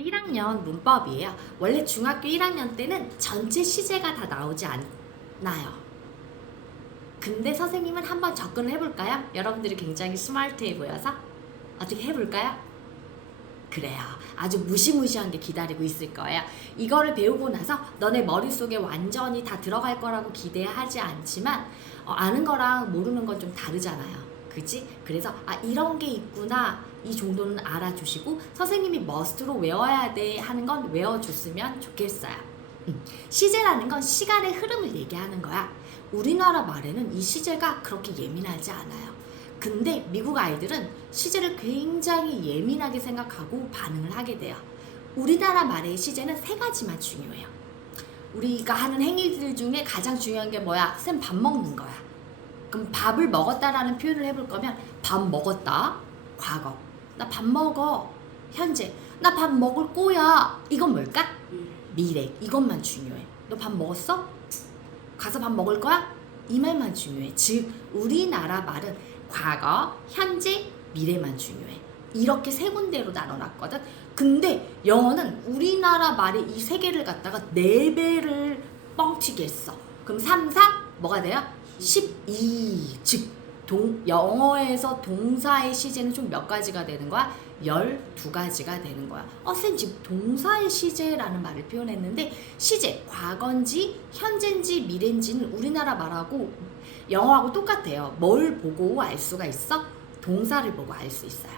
1학년 문법이에요. 원래 중학교 1학년 때는 전체 시제가 다 나오지 않나요. 근데 선생님은 한번 접근을 해볼까요? 여러분들이 굉장히 스마트해 보여서 어떻게 해볼까요? 그래요. 아주 무시무시한 게 기다리고 있을 거예요. 이거를 배우고 나서 너네 머릿속에 완전히 다 들어갈 거라고 기대하지 않지만 아는 거랑 모르는 건 좀 다르잖아요. 그치? 그래서 이런 게 있구나 이 정도는 알아주시고 선생님이 머스트로 외워야 돼 하는 건 외워줬으면 좋겠어요. 시제라는 건 시간의 흐름을 얘기하는 거야. 우리나라 말에는 이 시제가 그렇게 예민하지 않아요. 근데 미국 아이들은 시제를 굉장히 예민하게 생각하고 반응을 하게 돼요. 우리나라 말의 시제는 3가지만 중요해요. 우리가 하는 행위들 중에 가장 중요한 게 뭐야? 쌤 밥 먹는 거야. 그럼 밥을 먹었다라는 표현을 해볼 거면 밥 먹었다, 과거. 나 밥 먹어, 현재. 나 밥 먹을 거야. 이건 뭘까? 미래. 이것만 중요해. 너 밥 먹었어? 가서 밥 먹을 거야? 이 말만 중요해. 즉 우리나라 말은 과거, 현재, 미래만 중요해. 이렇게 3군데로 나눠놨거든. 근데 영어는 우리나라 말의 이 3개를 갖다가 4배를 뻥튀기 했어. 그럼 3, 4 뭐가 돼요? 12. 즉 영어에서 동사의 시제는 총 몇 가지가 되는 거야? 12가지가 되는 거야. 쌤 지금 동사의 시제라는 말을 표현했는데 시제, 과거인지 현재인지 미래인지는 우리나라 말하고 영어하고 똑같아요. 뭘 보고 알 수가 있어? 동사를 보고 알 수 있어요.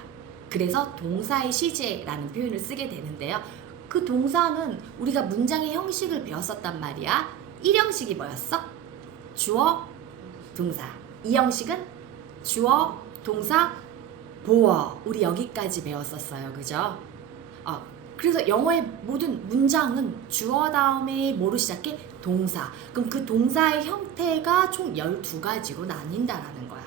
그래서 동사의 시제라는 표현을 쓰게 되는데요. 그 동사는 우리가 문장의 형식을 배웠었단 말이야. 1형식이 뭐였어? 주어, 동사. 2형식은 주어, 동사, 보어. 우리 여기까지 배웠었어요. 그죠? 그래서 영어의 모든 문장은 주어 다음에 뭐로 시작해? 동사. 그럼 그 동사의 형태가 총 12가지로 나뉜다라는 거야.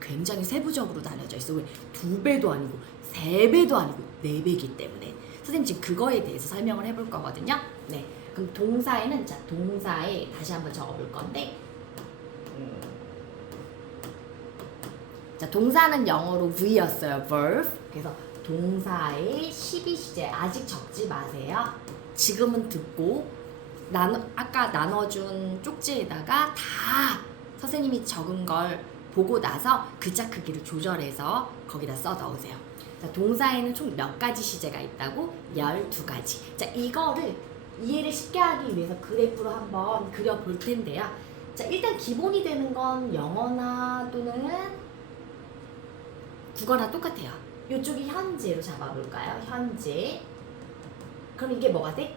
굉장히 세부적으로 나뉘어져 있어. 왜? 2배도 아니고 3배도 아니고 4배이기 때문에. 선생님 지금 그거에 대해서 설명을 해볼 거거든요. 네. 그럼 동사에는 동사에 다시 한번 적어볼 건데 동사는 영어로 V였어요. verb. 그래서 동사의 12시제 아직 적지 마세요. 지금은 듣고 아까 나눠준 쪽지에다가 다 선생님이 적은 걸 보고 나서 글자 크기를 조절해서 거기다 써 넣으세요. 동사에는 총 몇 가지 시제가 있다고? 12가지. 이거를 이해를 쉽게 하기 위해서 그래프로 한번 그려볼 텐데요. 일단 기본이 되는 건 영어나 또는 국어나 똑같아요. 이쪽이 현재로 잡아볼까요? 현재. 그럼 이게 뭐가 돼?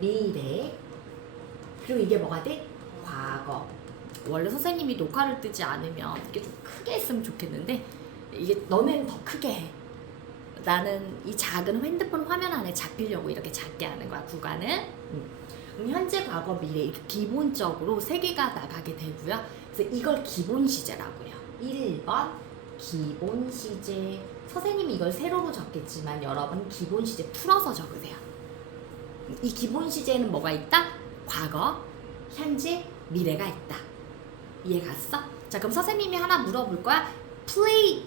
미래. 그리고 이게 뭐가 돼? 과거. 원래 선생님이 녹화를 뜨지 않으면 이게 좀 크게 했으면 좋겠는데 이게 너네는 더 크게 해. 나는 이 작은 핸드폰 화면 안에 잡히려고 이렇게 작게 하는 거야. 구간은. 그럼 현재, 과거, 미래 이렇게 기본적으로 3개가 나가게 되고요. 그래서 이걸 기본 시제라고요. 1번 기본 시제. 선생님이 이걸 세로로 적겠지만 여러분 기본 시제 풀어서 적으세요. 이 기본 시제에는 뭐가 있다? 과거, 현재, 미래가 있다. 이해 갔어? 그럼 선생님이 하나 물어볼 거야. Play,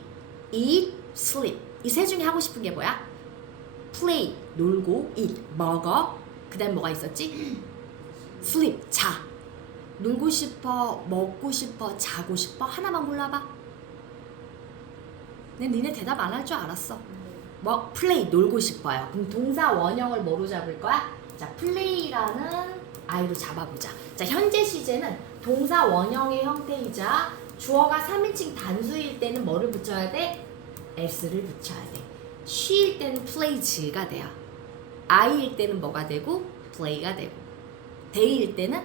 eat, sleep. 이 세 중에 하고 싶은 게 뭐야? Play, 놀고, eat, 먹어. 그 다음 뭐가 있었지? Sleep, 자. 놀고 싶어, 먹고 싶어, 자고 싶어. 하나만 골라봐. 니네 대답 안 할 줄 알았어. play, 놀고 싶어요. 그럼 동사 원형을 뭐로 잡을 거야? play라는 I로 잡아보자. 현재 시제는 동사 원형의 형태이자 주어가 3인칭 단수일 때는 뭐를 붙여야 돼? s를 붙여야 돼. she일 때는 plays가 돼요. I일 때는 뭐가 되고? play가 되고. they일 때는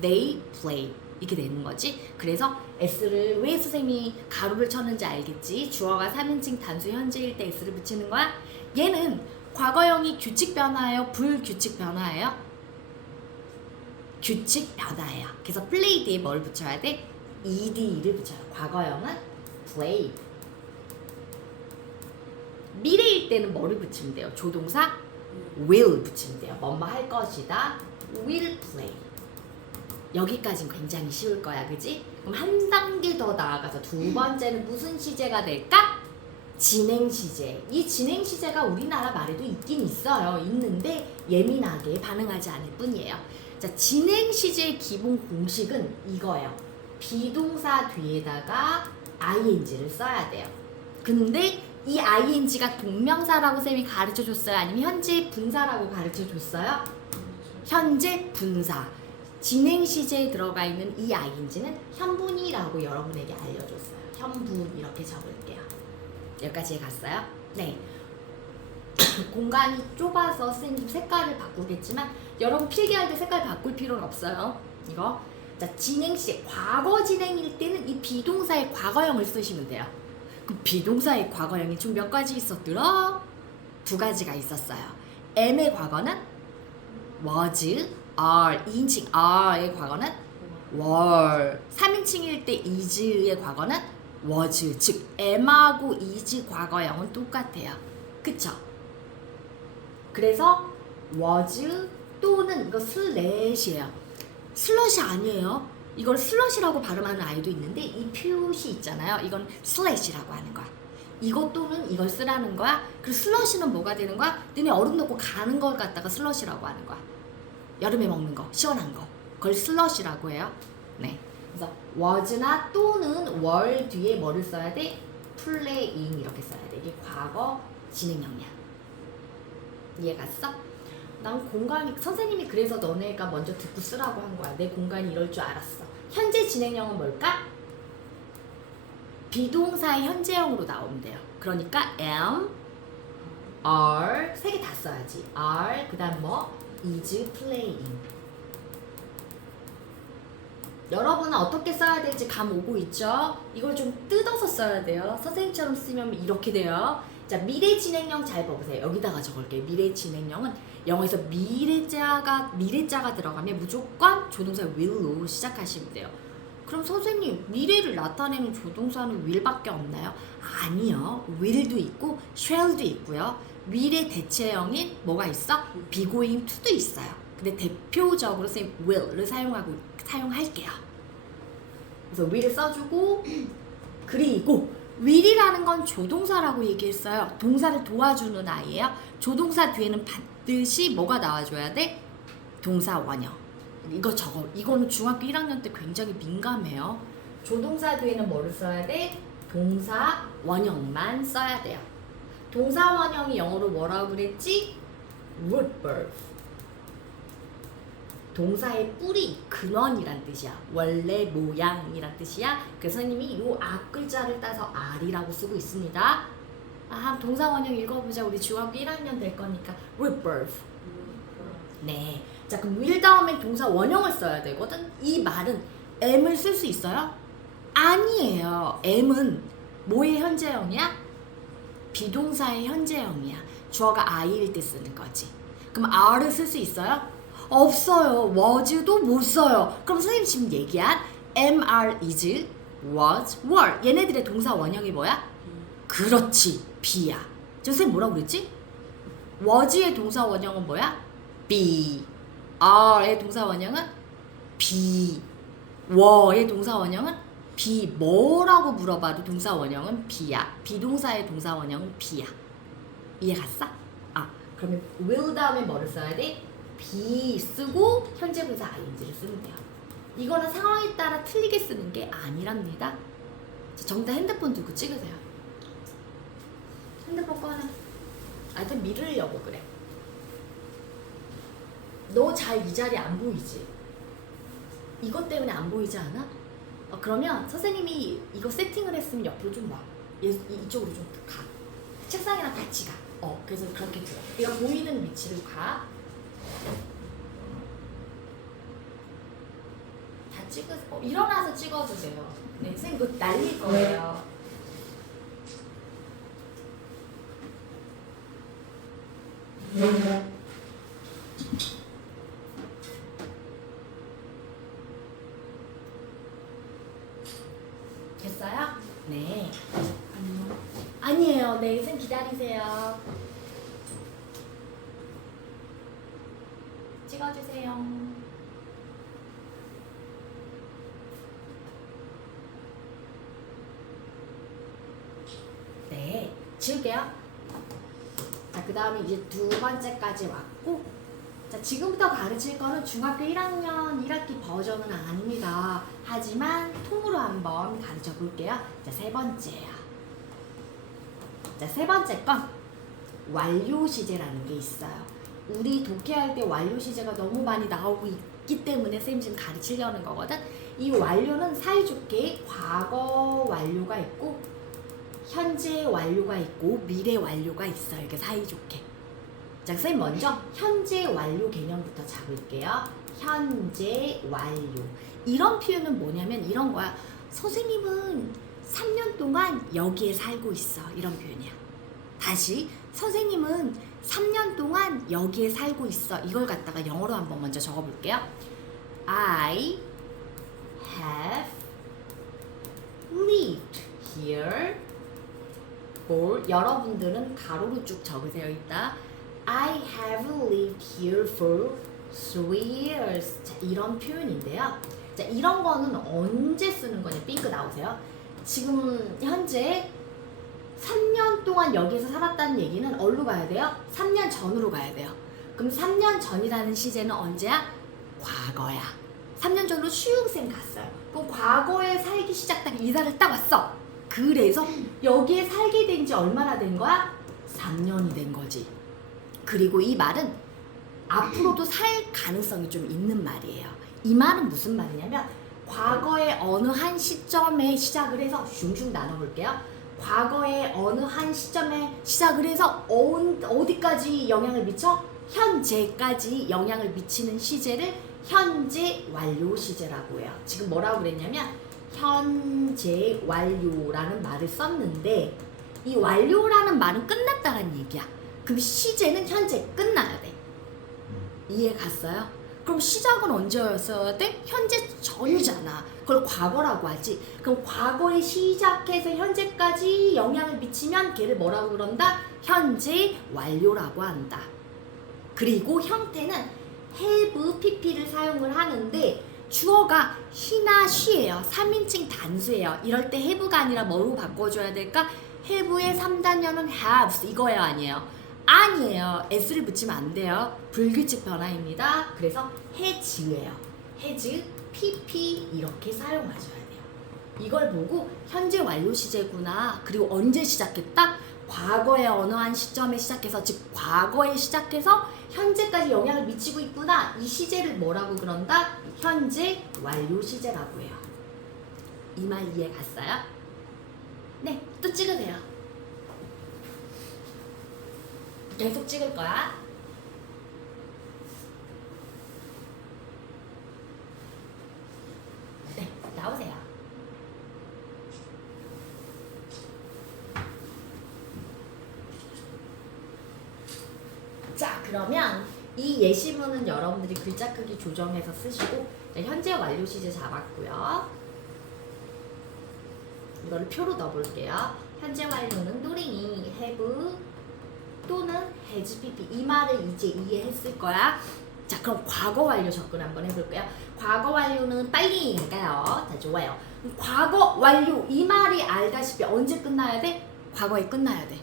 they play. 이렇게 되는 거지. 그래서 S를 왜 선생님이 가로를 쳤는지 알겠지? 주어가 3인칭 단수 현재일 때 S를 붙이는 거야. 얘는 과거형이 규칙 변화예요? 불규칙 변화예요? 규칙 변화예요. 그래서 play 뒤에 뭘 붙여야 돼? ed를 붙여요. 과거형은 play. 미래일 때는 뭐를 붙이면 돼요? 조동사 will 붙이면 돼요. 뭐뭐 할 것이다. will play. 여기까지는 굉장히 쉬울 거야. 그지? 그럼 한 단계 더 나아가서 두 번째는 무슨 시제가 될까? 진행시제. 이 진행시제가 우리나라 말에도 있긴 있어요. 있는데 예민하게 반응하지 않을 뿐이에요. 자, 진행시제의 기본 공식은 이거예요. 비동사 뒤에다가 ing를 써야 돼요. 근데 이 ing가 동명사라고 쌤이 가르쳐줬어요? 아니면 현재 분사라고 가르쳐줬어요? 현재 분사. 진행시제에 들어가 있는 이 ing는 현분이라고 여러분에게 알려줬어요. 현분 이렇게 적을게요. 여기까지 갔어요? 네. 공간이 좁아서 쌤 색깔을 바꾸겠지만 여러분 필기할 때 색깔 바꿀 필요는 없어요. 이거. 자, 진행시 과거 진행일 때는 이 비동사의 과거형을 쓰시면 돼요. 그럼 비동사의 과거형이 총 몇 가지 있었더라? 2가지가 있었어요. M의 과거는 was, are, 2인칭 are의 과거는 were, 3인칭일 때 is의 과거는 was, 즉 am하고 is 과거형은 똑같아요. 그쵸? 그래서 was 또는 이거 슬래시예요. 슬러시 아니에요. 이걸 슬러시라고 발음하는 아이도 있는데 이 표시 있잖아요. 이건 슬래시라고 하는 거야. 이것 또는 이걸 쓰라는 거야. 그리고 슬러시는 뭐가 되는 거야? 너네 얼음 넣고 가는 걸 갖다가 슬러시라고 하는 거야. 여름에 먹는 거, 시원한 거. 그걸 슬러시라고 해요. 네. 그래서 was나 또는 were 뒤에 뭐를 써야 돼? playing 이렇게 써야 돼. 이게 과거 진행형이야. 이해 갔어? 난 공간이 선생님이 그래서 너네가 먼저 듣고 쓰라고 한 거야. 내 공간이 이럴 줄 알았어. 현재 진행형은 뭘까? 비동사의 현재형으로 나오면 돼요. 그러니까 am, are 3개 다 써야지. are 그다음 뭐 is playing. 여러분은 어떻게 써야 될지 감 오고 있죠? 이걸 좀 뜯어서 써야 돼요. 선생님처럼 쓰면 이렇게 돼요. 자, 미래 진행형 잘 봐보세요. 여기다가 적을게요. 미래 진행형은 영어에서 미래자가 들어가면 무조건 조동사 will로 시작하시면 돼요. 그럼 선생님 미래를 나타내는 조동사는 will밖에 없나요? 아니요. will도 있고 shall도 있고요. will의 대체형인 뭐가 있어? be going to도 있어요. 근데 대표적으로 선생님 will를 사용할게요. 그래서 will을 써주고 그리고 will이라는 건 조동사라고 얘기했어요. 동사를 도와주는 아이예요. 조동사 뒤에는 반드시 뭐가 나와줘야 돼? 동사 원형. 이거 적어. 이거는 중학교 1학년 때 굉장히 민감해요. 조동사 뒤에는 뭐를 써야 돼? 동사 원형만 써야 돼요. 동사 원형이 영어로 뭐라고 그랬지? root verb. 동사의 뿌리, 근원이란 뜻이야. 원래 모양이란 뜻이야. 그래서 선생님이 이 앞글자를 따서 R이라고 쓰고 있습니다. 아, 동사 원형 읽어보자. 우리 중학교 1학년 될 거니까. root verb. 네. 자, 그럼 will 다음에 동사 원형을 써야 되거든. 이 말은 am을 쓸 수 있어요? 아니에요. am은 뭐의 현재형이야? 비동사의 현재형이야. 주어가 I일 때 쓰는 거지. 그럼 R을 쓸 수 있어요? 없어요. was도 못 써요. 그럼 선생님 지금 얘기한 am, are, is, was, were 얘네들의 동사 원형이 뭐야? 그렇지. be야. 저 선생님 뭐라고 그랬지? was의 동사 원형은 뭐야? be. are의 동사 원형은 be. were의 동사 원형은 be. 뭐라고 물어봐도 동사 원형은 be야. 비동사의 동사 원형은 be야. 이해 갔어? 아, 그러면 will 다음에 뭐를 써야 돼? be 쓰고 현재 분사 ing를 쓰면 돼요. 이거는 상황에 따라 틀리게 쓰는 게 아니랍니다. 정답 핸드폰 들고 찍으세요. 핸드폰 꺼내. 나한테 밀으려고 그래. 너 잘 이 자리 안 보이지? 이것 때문에 안 보이지 않아? 그러면 선생님이 이거 세팅을 했으면 옆으로 좀 와. 이쪽으로 좀 가. 책상이랑 같이 가. 그래서 그렇게 들어. 내가 보이는 위치를 가. 다 일어나서 찍어주세요. 네, 선생님 그거 날릴 거예요. 됐어요? 네. 아니에요. 네, 선생님 기다리세요. 찍어주세요. 네. 지울게요. 자, 그 다음에 이제 두 번째까지 왔고, 자, 지금부터 가르칠 거는 중학교 1학년 1학기 버전은 아닙니다. 하지만 통으로 한번 가르쳐 볼게요. 자, 세 번째야. 자, 세 번째 건 완료 시제라는 게 있어요. 우리 독해할 때 완료 시제가 너무 많이 나오고 있기 때문에 쌤이 지금 가르치려는 거거든. 이 완료는 사이좋게 과거 완료가 있고 현재 완료가 있고 미래 완료가 있어요. 이게 사이좋게. 자, 쌤 먼저 현재 완료 개념부터 잡을게요. 현재 완료. 이런 표현은 뭐냐면 이런 거야. 선생님은 3년 동안 여기에 살고 있어. 이런 표현이야. 다시 선생님은 3년 동안 여기에 살고 있어. 이걸 갖다가 영어로 한번 먼저 적어볼게요. I have lived here for, 여러분들은 가로로 쭉 적으세요. 이따 I have lived here for 3 years. 자, 이런 표현인데요. 자, 이런 거는 언제 쓰는 거냐? 핑크 나오세요. 지금 현재 3년 동안 여기에서 살았다는 얘기는 어디로 가야 돼요? 3년 전으로 가야 돼요. 그럼 3년 전이라는 시제는 언제야? 과거야. 3년 전으로 슈웅쌤 갔어요. 그럼 과거에 살기 시작한 이사를 딱 왔어. 그래서 여기에 살게 된 지 얼마나 된 거야? 3년이 된 거지. 그리고 이 말은 앞으로도 살 가능성이 좀 있는 말이에요. 이 말은 무슨 말이냐면 과거의 어느 한 시점에 시작을 해서 슝슝 나눠볼게요. 과거의 어느 한 시점에 시작을 해서 어디까지 영향을 미쳐? 현재까지 영향을 미치는 시제를 현재 완료 시제라고 해요. 지금 뭐라고 그랬냐면 현재 완료라는 말을 썼는데 이 완료라는 말은 끝났다는 얘기야. 그럼 시제는 현재 끝나야 돼. 이해 갔어요? 그럼 시작은 언제였어야 돼? 현재 전이잖아. 그걸 과거라고 하지. 그럼 과거에 시작해서 현재까지 영향을 미치면 걔를 뭐라고 그런다? 현재 완료라고 한다. 그리고 형태는 have, pp를 사용을 하는데 주어가 he나 she예요. 3인칭 단수예요. 이럴 때 have가 아니라 뭐로 바꿔줘야 될까? have의 3단연은 have 이거예요, 아니에요? 아니에요. s를 붙이면 안 돼요. 불규칙 변화입니다. 그래서 has예요. has, pp 이렇게 사용하셔야 돼요. 이걸 보고 현재 완료 시제구나. 그리고 언제 시작했다? 과거의 어느 한 시점에 시작해서, 즉 과거에 시작해서 현재까지 영향을 미치고 있구나. 이 시제를 뭐라고 그런다? 현재 완료 시제라고 해요. 이 말 이해 갔어요? 네, 또 찍으세요. 계속 찍을 거야. 네, 나오세요. 자, 그러면 이 예시문은 여러분들이 글자 크기 조정해서 쓰시고, 자, 현재 완료 시제 잡았고요. 이거를 표로 넣어볼게요. 현재 완료는 노링이 have 또는 has, pp. 이 말을 이제 이해했을 거야. 자, 그럼 과거 완료 접근 한번 해볼게요. 과거 완료는 빨리 갈까요? 자, 좋아요. 과거 완료, 이 말이 알다시피 언제 끝나야 돼? 과거에 끝나야 돼.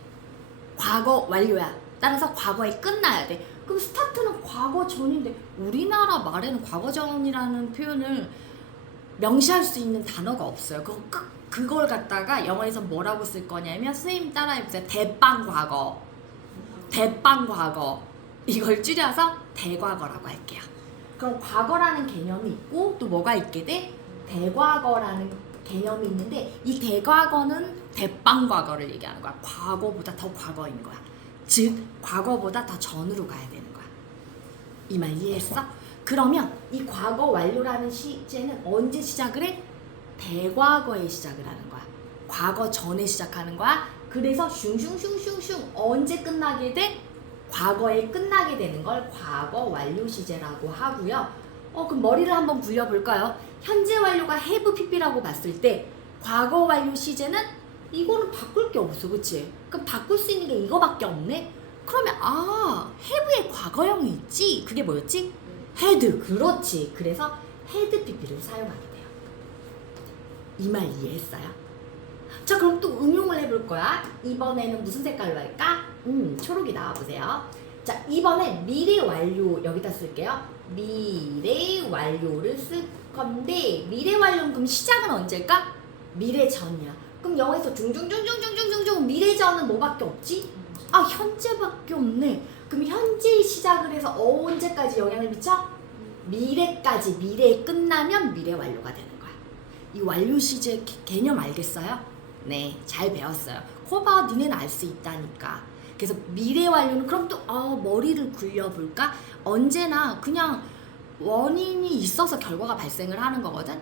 과거 완료야. 따라서 과거에 끝나야 돼. 그럼 스타트는 과거 전인데 우리나라 말에는 과거 전이라는 표현을 명시할 수 있는 단어가 없어요. 그걸 갖다가 영어에서 뭐라고 쓸 거냐면, 선생님 따라해보세요. 대빵 과거. 대빵 과거. 이걸 줄여서 대과거라고 할게요. 그럼 과거라는 개념이 있고 또 뭐가 있게 돼? 대과거라는 개념이 있는데, 이 대과거는 대빵 과거를 얘기하는 거야. 과거보다 더 과거인 거야. 즉 과거보다 더 전으로 가야 되는 거야. 이 말 이해했어? 그러면 이 과거 완료라는 시제는 언제 시작을 해? 대과거에 시작을 하는 거야. 과거 전에 시작하는 거야. 그래서 슝슝슝슝슝 언제 끝나게 돼? 과거에 끝나게 되는 걸 과거 완료 시제라고 하고요. 그럼 머리를 한번 굴려볼까요? 현재 완료가 have, pp라고 봤을 때 과거 완료 시제는 이거는 바꿀 게 없어, 그치? 그럼 바꿀 수 있는 게 이거밖에 없네? 그러면 have의 과거형이 있지? 그게 뭐였지? had, 그렇지. 그래서 had, pp를 사용하게 돼요. 이 말 이해했어요? 자, 그럼 또 응용을 해볼 거야. 이번에는 무슨 색깔로 할까? 초록이 나와보세요. 자, 이번에 미래 완료 여기다 쓸게요. 미래 완료를 쓸 건데 미래 완료는 그럼 시작은 언제일까? 미래 전이야. 그럼 영어에서 중중중중중중중중 미래 전은 뭐밖에 없지? 아, 현재밖에 없네. 그럼 현재 시작을 해서 언제까지 영향을 미쳐? 미래까지. 미래에 끝나면 미래 완료가 되는 거야. 이 완료 시제 개념 알겠어요? 네, 잘 배웠어요. 거봐, 니네는 알 수 있다니까. 그래서 미래 완료는 그럼 또 머리를 굴려볼까? 언제나 그냥 원인이 있어서 결과가 발생을 하는 거거든.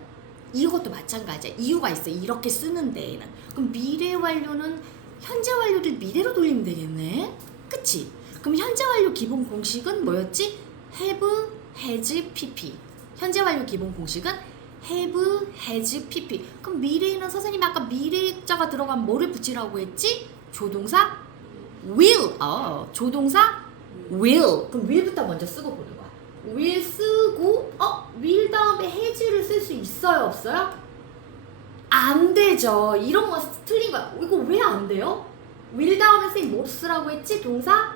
이것도 마찬가지야. 이유가 있어. 이렇게 쓰는 데에는. 그럼 미래 완료는 현재 완료를 미래로 돌리면 되겠네. 그치? 그럼 현재 완료 기본 공식은 뭐였지? have, has, pp. 현재 완료 기본 공식은 have, has, pp. 그럼 미래에는 선생님이 아까 미래자가 들어가면 뭐를 붙이라고 했지? 조동사 will. 조동사 will. 그럼 will부터 먼저 쓰고 보는 거야. will 쓰고 will 다음에 has를 쓸 수 있어요, 없어요? 안 되죠. 이런 거 틀린 거야. 이거 왜 안 돼요? will 다음에 선생님 뭐 쓰라고 했지? 동사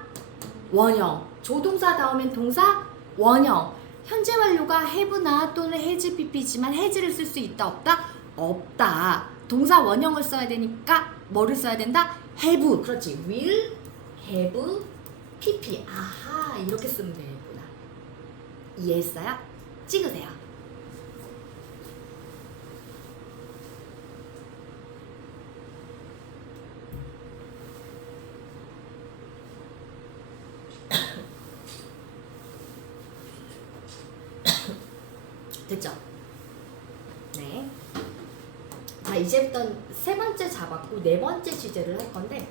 원형. 조동사 다음엔 동사 원형. 현재 완료가 have나 또는 has pp지만 has를 쓸 수 있다 없다? 없다. 동사 원형을 써야 되니까 뭐를 써야 된다? have. 그렇지. will, have, pp. 아하, 이렇게 쓰면 되겠구나. 이해했어요? 찍으세요. 됐죠? 네. 자, 이제부터 세 번째 잡았고 네 번째 시제를 할 건데,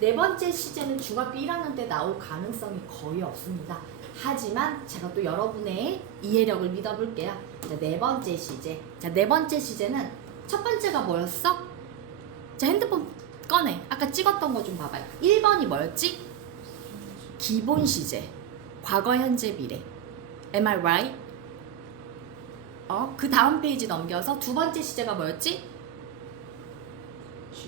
네 번째 시제는 중학교 1학년 때 나올 가능성이 거의 없습니다. 하지만 제가 또 여러분의 이해력을 믿어볼게요. 자, 네 번째 시제. 자, 네 번째 시제는 첫 번째가 뭐였어? 자, 핸드폰 꺼내. 아까 찍었던 거 좀 봐봐요. 1번이 뭐였지? 기본 시제. 과거, 현재, 미래. Am I right? 그 다음 페이지 넘겨서 두 번째 시제가 뭐였지?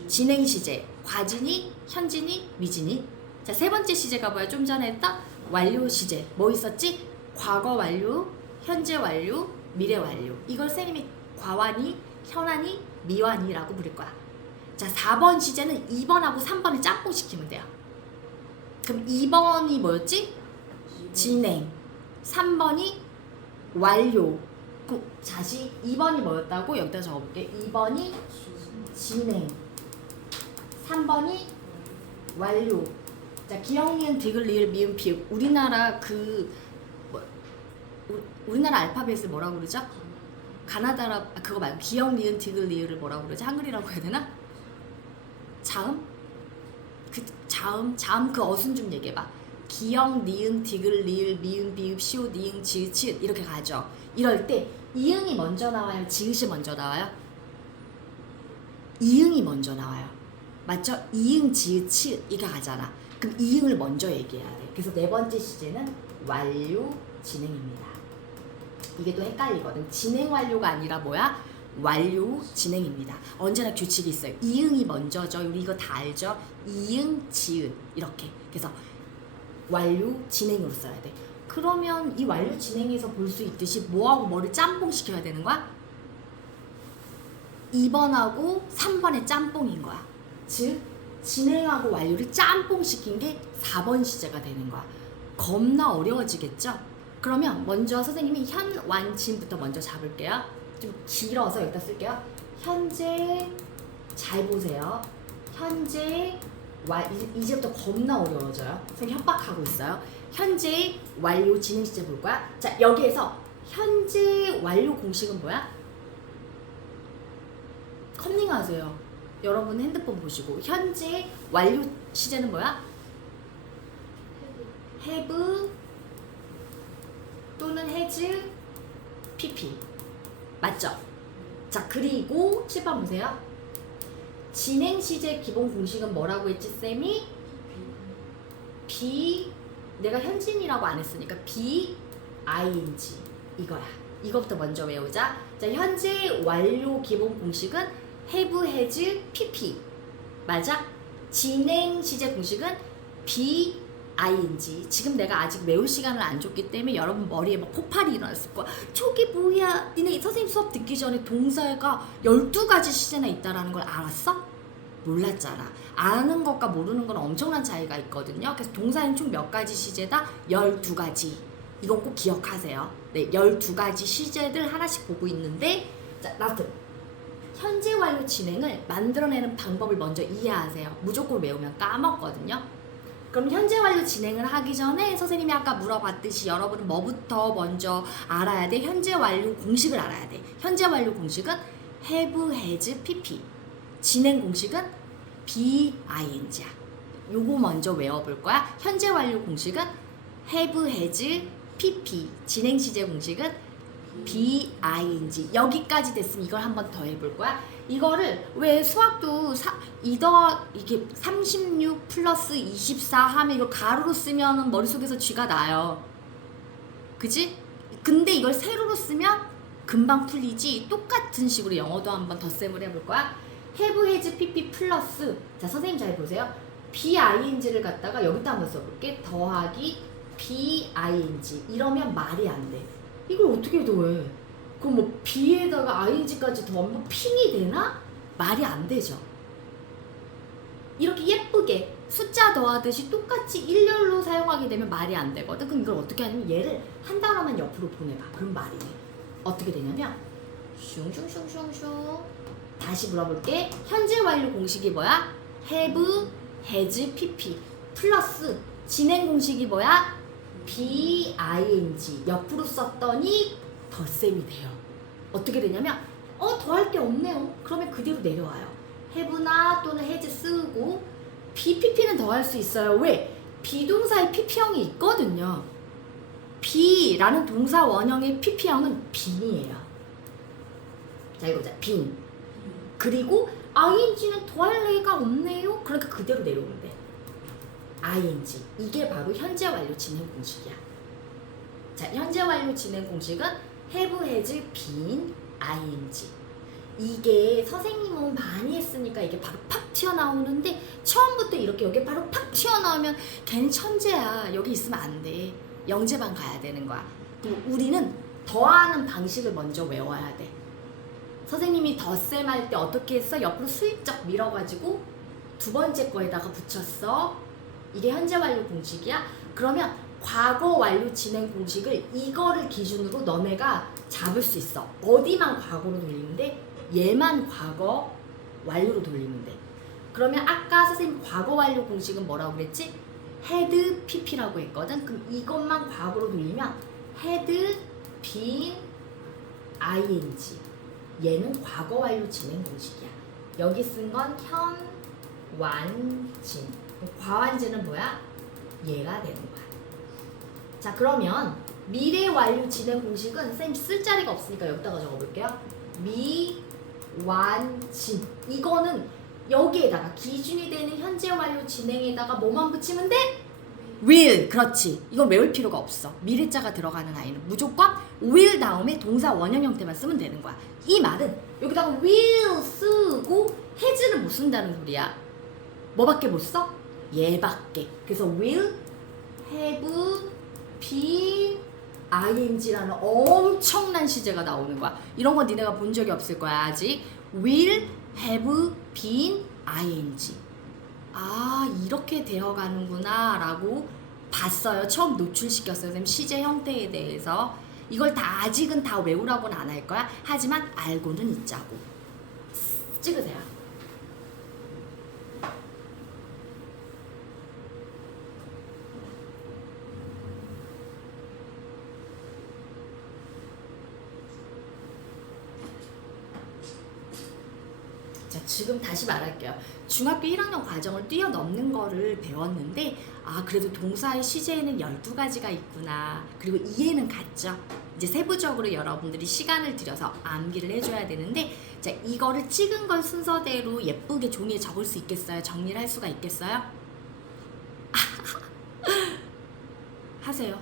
진행 시제. 과진이, 현진이, 미진이. 자, 세 번째 시제가 뭐야? 좀 전에 했던 완료 시제. 뭐 있었지? 과거 완료, 현재 완료, 미래 완료. 이걸 선생님이 과완이, 현완이, 미완이라고 부를 거야. 자, 4번 시제는 2번하고 3번을 짬뽕 시키면 돼요. 그럼 2번이 뭐였지? 진행. 3번이 완료. 다시 2번이 뭐였다고? 여기다 적어볼게. 2번이 진행, 3번이 완료. 자, 기역, 니은, 디귿, 리을, 미음, 비읍. 우리나라 우리나라 알파벳을 뭐라고 그러죠? 가나다라 그거 말고 기역, 니은, 디귿, 리을을 뭐라고 그러지? 한글이라고 해야 되나? 자음? 자음 그 어순 좀 얘기해봐. 기역, 니은, 디귿, 리을, 미음, 비읍, 시옷, 이응, 지읒, 치읓 이렇게 가죠. 이럴 때 이응이 먼저 나와요? 지읒이 먼저 나와요? 이응이 먼저 나와요. 맞죠? 이응, 지읒, 치읓 이게 가잖아. 그럼 이응을 먼저 얘기해야 돼. 그래서 네 번째 시제는 완료, 진행입니다. 이게 또 헷갈리거든. 진행 완료가 아니라 뭐야? 완료, 진행입니다. 언제나 규칙이 있어요. 이응이 먼저죠. 우리 이거 다 알죠? 이응, 지읒 이렇게. 그래서 완료, 진행으로 써야 돼. 그러면 이 완료, 진행에서 볼 수 있듯이 뭐하고 뭐를 짬뽕 시켜야 되는 거야? 2번하고 3번의 짬뽕인 거야. 즉 진행하고 완료를 짬뽕 시킨 게 4번 시제가 되는 거야. 겁나 어려워지겠죠? 그러면 먼저 선생님이 현, 완, 진부터 먼저 잡을게요. 좀 길어서 여기다 쓸게요. 현재, 잘 보세요. 현재 이제부터 겁나 어려워져요. 선생님 협박하고 있어요. 현재 완료 진행 시제 볼 거야. 자, 여기에서 현재 완료 공식은 뭐야? 컨닝하세요. 여러분 핸드폰 보시고 현재 완료 시제는 뭐야? have 또는 has, pp 맞죠? 자, 그리고 7번 보세요. 진행 시제 기본 공식은 뭐라고 했지 쌤이? be, 내가 현진이라고 안 했으니까 be, ing 이거야. 이거부터 먼저 외우자. 자, 현재 완료 기본 공식은 have, has, pp. 맞아? 진행 시제 공식은 be, ing. 지금 내가 아직 외울 시간을 안 줬기 때문에 여러분 머리에 막 폭발이 일어났을 거야. 저게 뭐야? 니네 선생님 수업 듣기 전에 동사가 12가지 시제나 있다라는 걸 알았어? 몰랐잖아. 아는 것과 모르는 건 엄청난 차이가 있거든요. 그래서 동사는 총 몇 가지 시제다? 12가지. 이건 꼭 기억하세요. 네, 12가지 시제들 하나씩 보고 있는데, 자, 라스트. 현재 완료 진행을 만들어내는 방법을 먼저 이해하세요. 무조건 외우면 까먹거든요. 그럼 현재 완료 진행을 하기 전에 선생님이 아까 물어봤듯이 여러분은 뭐부터 먼저 알아야 돼? 현재 완료 공식을 알아야 돼. 현재 완료 공식은 have, has, pp. 진행 공식은 be, ing야. 요거 먼저 외워볼 거야. 현재 완료 공식은 have, has, pp. 진행 시제 공식은 be, ing. 여기까지 됐으면 이걸 한번 더 해볼 거야. 이거를 왜 수학도 이게 36 플러스 24 하면 이걸 가로로 쓰면 머릿속에서 쥐가 나요. 그지? 근데 이걸 세로로 쓰면 금방 풀리지. 똑같은 식으로 영어도 한번 덧셈을 해볼 거야. have, has, pp 플러스, 자 선생님 잘 보세요. be, ing를 갖다가 여기다 한번 써볼게. 더하기 be, ing. 이러면 말이 안 돼. 이걸 어떻게 더해? 그럼 뭐 be에다가 ing까지 더하면 핑이 되나? 말이 안 되죠. 이렇게 예쁘게 숫자 더하듯이 똑같이 일렬로 사용하게 되면 말이 안 되거든. 그럼 이걸 어떻게 하냐면 얘를 한 단어만 옆으로 보내봐. 그럼 말이 돼. 어떻게 되냐면 슝슝슝슝슝. 다시 물어볼게. 현재 완료 공식이 뭐야? have, has, pp 플러스 진행 공식이 뭐야? be, ing. 옆으로 썼더니 덧셈이 돼요. 어떻게 되냐면 더할 게 없네요. 그러면 그대로 내려와요. have나 또는 has 쓰고 be, pp는 더할 수 있어요. 왜? 비동사의 pp형이 있거든요. be라는 동사 원형의 pp형은 빈이에요. 자 이거 보자. 빈. 그리고 ing는 더할 애가 없네요. 그러니까 그대로 내려오면 돼. ing. 이게 바로 현재 완료 진행 공식이야. 자, 현재 완료 진행 공식은 have, has, been, ing. 이게 선생님은 많이 했으니까 이게 바로 팍 튀어나오는데 처음부터 이렇게 여기 바로 팍 튀어나오면 걔는 천재야. 여기 있으면 안 돼. 영재반 가야 되는 거야. 그리고 우리는 더하는 방식을 먼저 외워야 돼. 선생님이 덧셈 할 때 어떻게 했어? 옆으로 슬쩍 밀어가지고 두 번째 거에다가 붙였어. 이게 현재 완료 공식이야? 그러면 과거 완료 진행 공식을 이거를 기준으로 너네가 잡을 수 있어. 어디만 과거로 돌리는데 얘만 과거 완료로 돌리면 돼. 그러면 아까 선생님 과거 완료 공식은 뭐라고 그랬지? had, pp라고 했거든. 그럼 이것만 과거로 돌리면 had, been, ing. 얘는 과거 완료 진행 공식이야. 여기 쓴 건 현, 완, 진. 과완제는 뭐야? 얘가 되는 거야. 자 그러면 미래 완료 진행 공식은 선생님 쓸 자리가 없으니까 여기다가 적어볼게요. 미, 완, 진. 이거는 여기에다가 기준이 되는 현재 완료 진행에다가 뭐만 붙이면 돼? will. 그렇지. 이건 외울 필요가 없어. 미래자가 들어가는 아이는 무조건 will 다음에 동사 원형 형태만 쓰면 되는 거야. 이 말은 여기다가 will 쓰고 has는 못 쓴다는 소리야. 뭐밖에 못 써? 얘밖에. 그래서 will, have, been, ing라는 엄청난 시제가 나오는 거야. 이런 건 니네가 본 적이 없을 거야 아직. will, have, been, ing. 아 이렇게 되어가는구나 라고 봤어요. 처음 노출시켰어요. 선생님 시제 형태에 대해서. 이걸 다 아직은 다 외우라고는 안 할 거야. 하지만 알고는 있자고. 찍으세요. 자, 지금 다시 말할게요. 중학교 1학년 과정을 뛰어넘는 거를 배웠는데 그래도 동사의 시제에는 12가지가 있구나. 그리고 이해는 갔죠. 이제 세부적으로 여러분들이 시간을 들여서 암기를 해줘야 되는데 자, 이거를 찍은 걸 순서대로 예쁘게 종이에 적을 수 있겠어요? 정리를 할 수가 있겠어요? 하세요.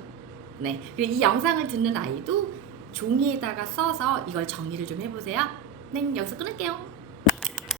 네. 그리고 이 영상을 듣는 아이도 종이에다가 써서 이걸 정리를 좀 해보세요. 네, 여기서 끊을게요.